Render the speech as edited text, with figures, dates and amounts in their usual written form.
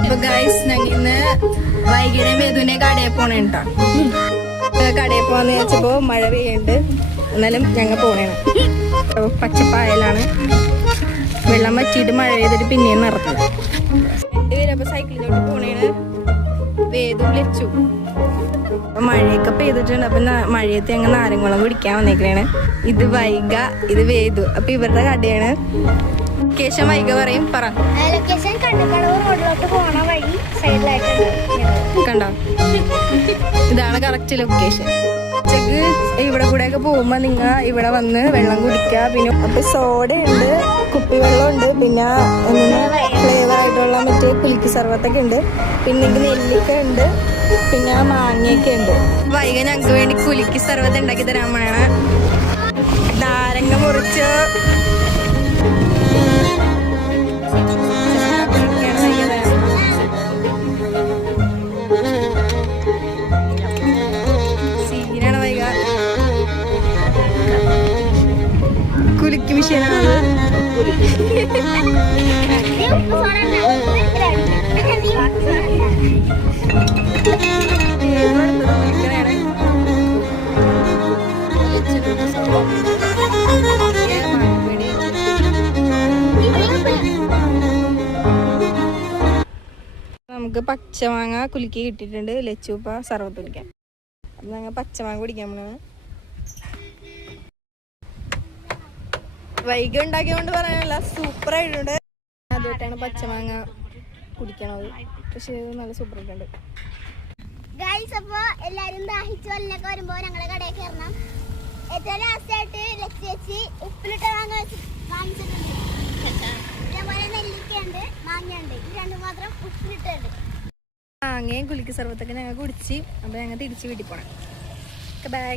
അപ്പൊ ഗൈസ് ഞങ്ങൾ ഇന്ന് വൈകിട്ട് മേതുവിനെ കടയിൽ പോണേട്ടോ. കടയിൽ പോവാന്ന് വെച്ചപ്പോ മഴ പെയ്യുന്നുണ്ട്, എന്നാലും ഞങ്ങൾ പോണേണ്. പച്ചപ്പായലാണ്, വെള്ളം വറ്റിയിട്ട് മഴ പെയ്തിട്ട് പിന്നെയും നിറത്തില്ല. രണ്ടുപേരും അപ്പൊ സൈക്കിളിലോട്ട് പോണേണ്. വേദു ലച്ചു. അപ്പൊ മഴയൊക്കെ പെയ്തിട്ടുണ്ട്. അപ്പൊ മഴയത്ത് ഞങ്ങൾ നാരങ്ങുളം കുടിക്കാൻ വന്നേക്കണേണ്. ഇത് വൈഗ, ഇത് വേദു. അപ്പൊ ഇവരുടെ കടയാണ്. ലൊക്കേഷൻ വൈഗ പറയും, പറ. ലൊക്കേഷൻ കണ്ടക്കടവ് റോഡിലോട്ട് പോണ വഴി സൈഡിലായിട്ട് കണ്ടോ, ഇതാണ് കറക്റ്റ് ലൊക്കേഷൻ. ഉച്ചക്ക് ഇവിടെ കൂടെ ഒക്കെ പോകുമ്പോ നിങ്ങ ഇവിടെ വന്ന് വെള്ളം കുടിക്കുക. പിന്നെ അപ്പൊ സോഡ ഉണ്ട്, കുപ്പിവെള്ളം ഉണ്ട്, പിന്നെ ഫ്ലേവർ ആയിട്ടുള്ള മറ്റേ കുലുക്കി സർവത്തൊക്കെ ഉണ്ട്, പിന്നെ നെല്ലിക്ക ഉണ്ട്, പിന്നെ മാങ്ങയൊക്കെ ഉണ്ട്. വൈകി ഞങ്ങൾക്ക് വേണ്ടി കുലുക്കി സർവത്ത് ഉണ്ടാക്കി തരാൻ വേണം. നാരങ്ങ മുറിച്ച് സീനാണ് വൈക. കുലുക്കി മിഷീനാണ്. നമുക്ക് പച്ചമാങ്ങ കുലുക്കി കിട്ടിയിട്ടുണ്ട്. ലച്ചുപ്പ സർവത്ത് കുടിക്കാൻ. അപ്പം ഞങ്ങൾ പച്ചമാങ്ങ കുടിക്കാൻ പോണത്. വൈകി ഉണ്ടാക്കിയോണ്ട് പറയാനല്ല, സൂപ്പർ ആയിട്ടുണ്ട്. അതുകൊണ്ടാണ് പച്ചമാങ്ങ കുടിക്കണത്. പക്ഷെ നല്ല സൂപ്പർ ആയിട്ടുണ്ട്. ഗൈസ്, അപ്പൊ എല്ലാരും ദാഹിച്ചു വല്ലൊക്കെ വരുമ്പോ ഞങ്ങളെ കടയിൽ കയറണം. ഏറ്റവും ലാസ്റ്റ് ആയിട്ട് ലച്ചേച്ചി ഉപ്പിലിട്ട് വാങ്ങിച്ചിട്ടുണ്ട്. ഇതേപോലെ നെല്ലിക്കയുണ്ട്, മാങ്ങയുണ്ട്. ഇത് രണ്ടും മാത്രം ഉപ്പിലിട്ടുണ്ട്. മാങ്ങയും കുലുക്കി സർവത്തൊക്കെ ഞങ്ങൾ കുടിച്ച്. അപ്പൊ ഞങ്ങൾ തിരിച്ച് വീട്ടിൽ പോണം. ബൈ.